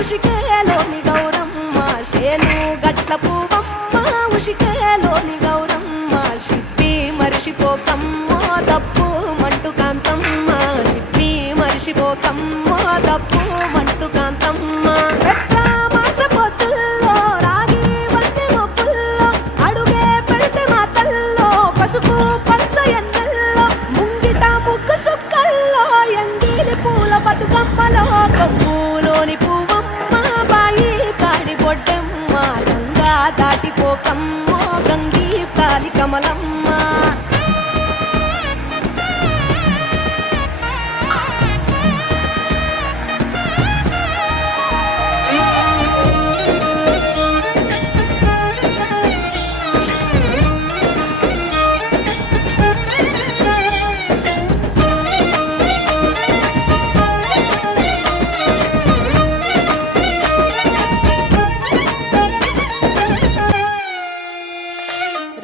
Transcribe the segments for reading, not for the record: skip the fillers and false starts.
ఉషికేలోని గౌరమ్మ శేను గట్ల పువ్వమ్మ ఉషికేలోని గౌరమ్మ షిప్పి మరిషిపోకమ్మ తప్పు మంటు కాంతమ్మ షిప్పి మరిషిపోకమ్మ తప్పు మంటు కాంతమ్మ పసుపు పచ్చ ఎన్నెల్లో ముంగిట ముగ్గు సుక్కల్లో ఎంగిలి పూల బతుకమ్మలో కొమ్ములోని పువ్వమ్మ బాయి కాడి బొడ్డమ్మ గంగా దాటిపోకమ్మ గంగి కాలి కమలమ్మ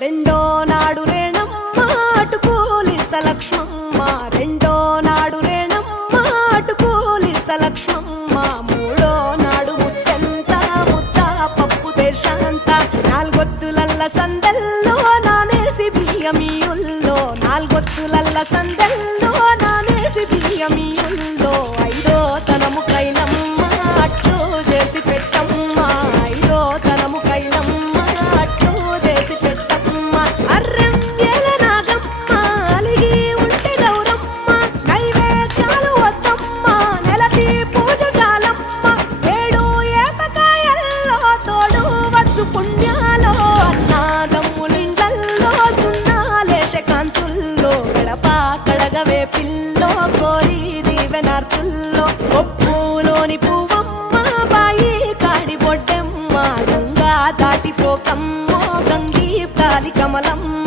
రెండో నాడు రేణమ్మ అటుకూలిస్త లక్ష్మమ్మ రెండో నాడు రేణమ్మ అటుకూలిస్త లక్ష్మమ్మ మూడో నాడు ముత్తెంత ముద్ద పప్పు దేశంత నాలుగొత్తులల్ల సందెల్లో నానేసి బియ్యమియుల్లో నాలుగొత్తులల్ల సందెల్లో నానేసి బియ్యమియుల్లో ఐదో తనము కైలమ్మ అట్టు చేసి పెట్టమ్మ ఐదో తనము కైలమ్మ అట్టు చేసి పుణ్యాలో అన్నాదమ్ములింగల్లో సున్నాలేశ కాంతుల్లో గడప కడగవే పిల్లో కోరి దీవెనార్తుల్లో ఒప్పులోని పువ్వమ్మ బాయి కాడి బొడ్డమ్మ గంగా దాటిపోకమ్మ గంగి కాలి కమలమ్మ